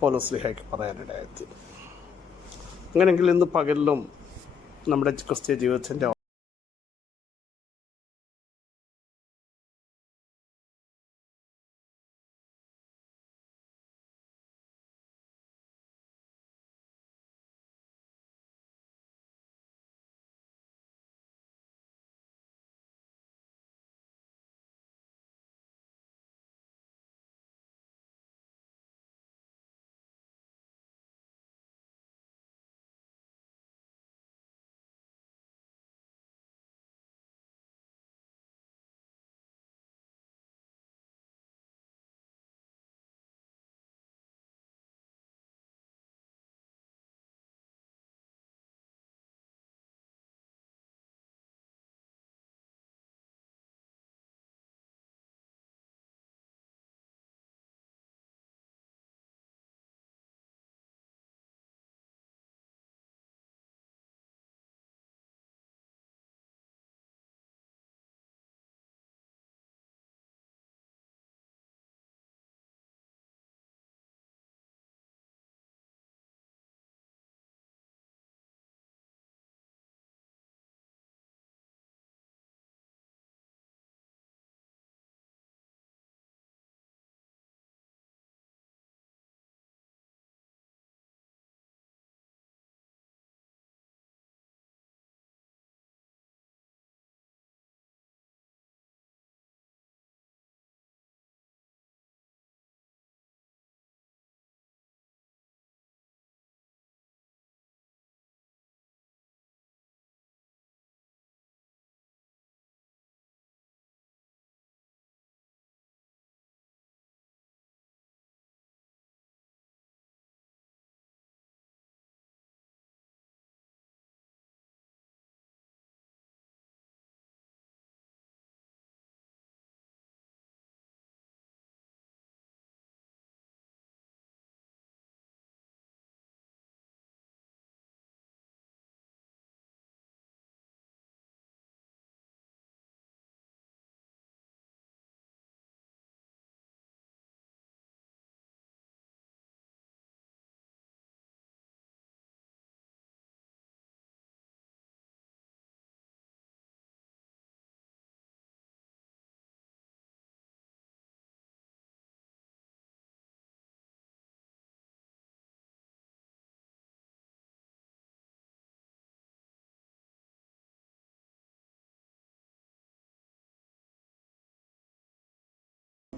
പോലസ്ലിഹയ്ക്ക് പറയാനിടയായി അങ്ങനെയെങ്കിൽ ഇന്ന് പകലിലും നമ്മുടെ ക്രിസ്ത്യ ജീവിതത്തിന്റെ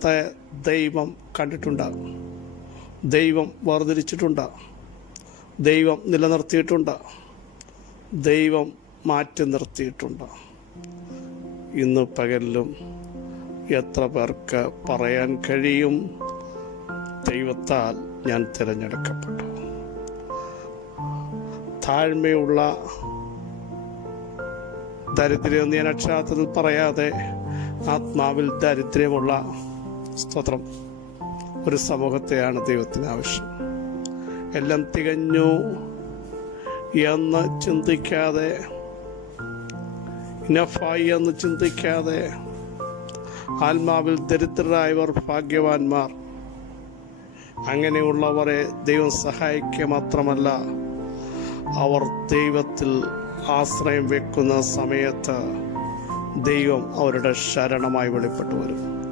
ത്തെ ദൈവം കണ്ടിട്ടുണ്ടാകും ദൈവം വേർതിരിച്ചിട്ടുണ്ട്. ദൈവം നിലനിർത്തിയിട്ടുണ്ട്. ദൈവം മാറ്റി നിർത്തിയിട്ടുണ്ട്. ഇന്ന് പകലിലും എത്ര പേർക്ക് പറയാൻ കഴിയും? ദൈവത്താൽ ഞാൻ തിരഞ്ഞെടുക്കപ്പെട്ടു. താഴ്മയുള്ള ദരിദ്രം ഞാൻ അക്ഷരാർത്ഥത്തിൽ പറയാതെ ആത്മാവിൽ ദരിദ്രമുള്ള സ്തോത്രം. ഒരു സമൂഹത്തെയാണ് ദൈവത്തിന് ആവശ്യം. എല്ലാം തികഞ്ഞു എന്ന് ചിന്തിക്കാതെ ഇനഫായി എന്ന് ചിന്തിക്കാതെ ആത്മാവിൽ ദരിദ്രരായവർ ഭാഗ്യവാന്മാർ. അങ്ങനെയുള്ളവരെ ദൈവം സഹായിക്കുക മാത്രമല്ല അവർ ദൈവത്തിൽ ആശ്രയം വെക്കുന്ന സമയത്ത് ദൈവം അവരുടെ ശരണമായി വെളിപ്പെട്ടു വരും.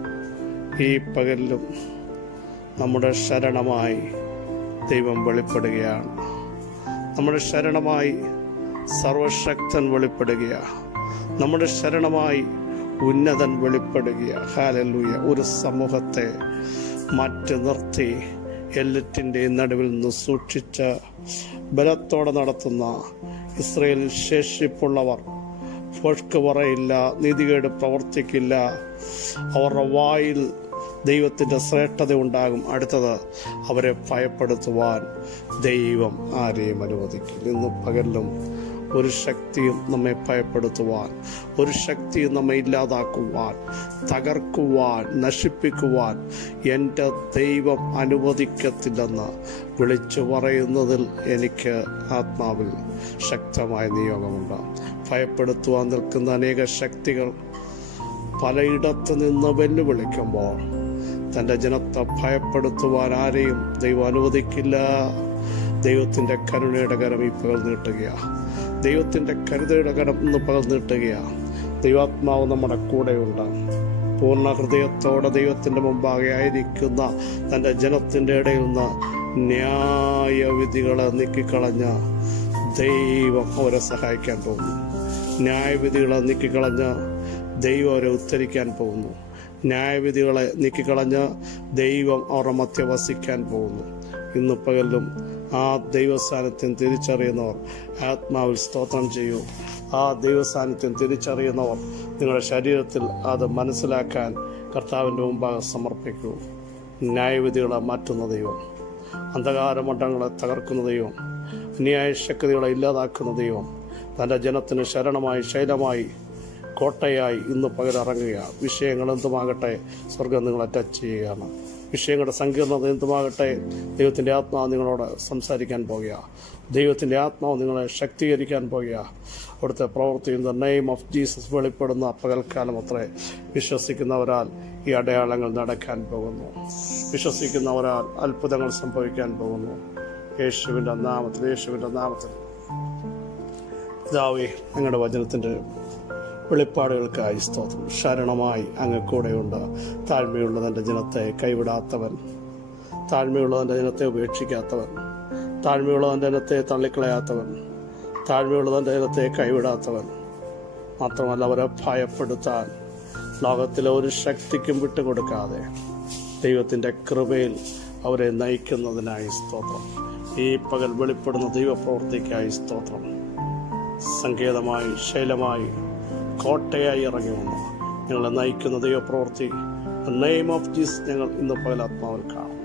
ഈ പകലിലും നമ്മുടെ ശരണമായി ദൈവം വെളിപ്പെടുകയാണ്. നമ്മുടെ ശരണമായി സർവശക്തൻ വെളിപ്പെടുകയാണ് നമ്മുടെ ശരണമായി ഉന്നതൻ വെളിപ്പെടുകയാണ് ഹാലല്ലൂയ ഒരു സമൂഹത്തെ മാറ്റി നിർത്തി എല്ലറ്റിന്റെ നടുവിൽ നിന്ന് സൂക്ഷിച്ച് ബലത്തോടെ നടത്തുന്ന ഇസ്രയേലിൽ ശേഷിപ്പുള്ളവർ ഫോഷ്ക്ക് പറയില്ല നീതികേട് പ്രവർത്തിക്കില്ല അവരുടെ വായിൽ ദൈവത്തിന്റെ ശ്രേഷ്ഠത ഉണ്ടാകും. അടുത്തത് അവരെ ഭയപ്പെടുത്തുവാൻ ദൈവം ആരെയും അനുവദിക്കില്ല. ഇന്ന് പകലും ഒരു ശക്തിയും നമ്മെ ഭയപ്പെടുത്തുവാൻ ഒരു ശക്തിയും നമ്മെ ഇല്ലാതാക്കുവാൻ തകർക്കുവാൻ നശിപ്പിക്കുവാൻ എന്റെ ദൈവം അനുവദിക്കത്തില്ലെന്ന് വിളിച്ചു പറയുന്നതിൽ എനിക്ക് ആത്മാവിൽ ശക്തമായ നിയോഗമുണ്ട്. ഭയപ്പെടുത്തുവാൻ നിൽക്കുന്ന അനേക ശക്തികൾ പലയിടത്ത് നിന്ന് വെല്ലുവിളിക്കുമ്പോൾ തന്റെ ജനത്തെ ഭയപ്പെടുത്തുവാൻ ആരെയും ദൈവം അനുവദിക്കില്ല. ദൈവത്തിന്റെ കരുണയുടെ കരം ഈ പകൽ നീട്ടുകയാണ് ദൈവത്തിന്റെ കരുതയുടെ കരം ഇന്ന് പകൽ നീട്ടുകയാണ് ദൈവാത്മാവ് നമ്മുടെ കൂടെയുണ്ട്. പൂർണ ഹൃദയത്തോടെ ദൈവത്തിന്റെ മുമ്പാകെ ആയിരിക്കുന്ന തന്റെ ജനത്തിന്റെ ഇടയിൽ നിന്ന് ന്യായവിധികളെ നീക്കിക്കളഞ്ഞ ദൈവം അവരെ സഹായിക്കാൻ പോകുന്നു. ന്യായവിധികളെ നീക്കിക്കളഞ്ഞ് ദൈവം അവരെ ഉത്തരിക്കാൻ പോകുന്നു. ന്യായവിധികളെ നീക്കിക്കളഞ്ഞ് ദൈവം അവരുടെ മധ്യ വസിക്കാൻ പോകുന്നു. ഇന്ന് പകലും ആ ദൈവസാന്നിധ്യം തിരിച്ചറിയുന്നവർ ആത്മാവിൽ സ്തോത്രം ചെയ്യൂ. ആ ദൈവസാന്നിധ്യം തിരിച്ചറിയുന്നവർ നിങ്ങളുടെ ശരീരത്തിൽ അത് മനസ്സിലാക്കാൻ കർത്താവിന്റെ മുമ്പാകെ സമർപ്പിക്കൂ. ന്യായവിധികളെ മാറ്റുന്ന ദൈവം അന്ധകാരമണ്ഡങ്ങളെ തകർക്കുന്ന ദൈവം അന്യായ ശക്തികളെ ഇല്ലാതാക്കുന്ന ദൈവം തന്റെ ജനത്തിന് ശരണമായി ശൈലമായി കോട്ടയായി ഇന്ന് പകലിറങ്ങുക വിഷയങ്ങൾ എന്തുമാകട്ടെ സ്വർഗം നിങ്ങളെ ടച്ച് ചെയ്യുകയാണ്. വിഷയങ്ങളുടെ സങ്കീർണത എന്തുമാകട്ടെ ദൈവത്തിന്റെ ആത്മാവ് നിങ്ങളോട് സംസാരിക്കാൻ പോകുക ദൈവത്തിന്റെ ആത്മാവ് നിങ്ങളെ ശക്തീകരിക്കാൻ പോകുക അവിടുത്തെ പ്രവൃത്തി in the name of Jesus വെളിപ്പെടുന്ന പകൽക്കാലം അത്രേ വിശ്വസിക്കുന്നവരാൽ ഈ അടയാളങ്ങൾ നടക്കാൻ പോകുന്നു. വിശ്വസിക്കുന്നവരാൽ അത്ഭുതങ്ങൾ സംഭവിക്കാൻ പോകുന്നു. യേശുവിന്റെ നാമത്തിൽ യേശുവിന്റെ നാമത്തിൽ. പിതാവേ ഞങ്ങളുടെ വചനത്തിന്റെ വെളിപ്പാടുകൾക്കായി സ്തോത്രം. ശരണമായി അങ്ങ് കൂടെയുണ്ട്. താഴ്മയുള്ള തന്റെ ജനത്തെ കൈവിടാത്തവൻ. താഴ്മയുള്ള തന്റെ ജനത്തെ ഉപേക്ഷിക്കാത്തവൻ. താഴ്മയുള്ള തന്റെ ജനത്തെ തള്ളിക്കളയാത്തവൻ. താഴ്മയുള്ള തന്റെ ജനത്തെ കൈവിടാത്തവൻ. മാത്രമല്ല അവരെ ഭയപ്പെടുത്താൻ ലോകത്തിലെ ഒരു ശക്തിക്കും വിട്ടുകൊടുക്കാതെ ദൈവത്തിന്റെ കൃപയിൽ അവരെ നയിക്കുന്നതിനായി സ്തോത്രം. ഈ പകൽ വെളിപ്പെടുന്ന ദൈവപ്രവൃത്തിക്കായി സ്തോത്രം. സങ്കേതമായി ശൈലമായി കോട്ടയായി ഇറങ്ങി വന്നു ഞങ്ങളെ നയിക്കുന്ന ദൈവപ്രവൃത്തി നെയിം ഓഫ് ജീസ് ഞങ്ങൾ ഇന്ന് പകലാത്മാവിൽ കാണും.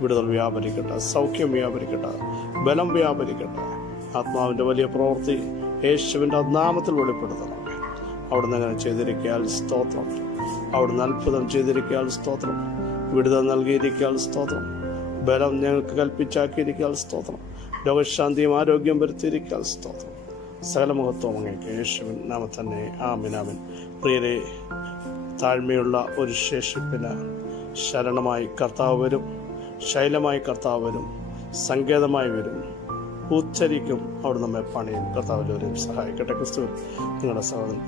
വിടുതൽ വ്യാപരിക്കട്ടെ സൗഖ്യം വ്യാപരിക്കട്ടെ ബലം വ്യാപരിക്കട്ടെ. ആത്മാവിന്റെ വലിയ പ്രവൃത്തി യേശുവിന്റെ നാമത്തിൽ വെളിപ്പെടുത്തണം. അവിടുന്ന് അങ്ങനെ ചെയ്തിരിക്കാൽ സ്തോത്രം. അവിടുന്ന് അത്ഭുതം ചെയ്തിരിക്കാൽ സ്തോത്രം. വിടുതൽ നൽകിയിരിക്കാൻ സ്തോത്രം. ബലം ഞങ്ങൾക്ക് കൽപ്പിച്ചാക്കിയിരിക്കാൻ സ്തോത്രം. രോഗശാന്തിയും ആരോഗ്യം വരുത്തിയിരിക്കാൻ സ്തോത്രം. സകല മഹത്വം അങ്ങേക്ക് യേശുവിൻ നാമ തന്നെ ആമിനാമിൻ പ്രിയരെ താഴ്മയുള്ള ഒരു ശേഷിപ്പിന് ശരണമായി കർത്താവ് വരും ശൈലമായി കർത്താവ് വരും സങ്കേതമായി വരും. ഉച്ചരിക്കും അവിടെ നമ്മെ പണിയും. കർത്താവിലവരെയും സഹായിക്കട്ടെ. ക്രിസ്തു നിങ്ങളുടെ സഹോദരൻ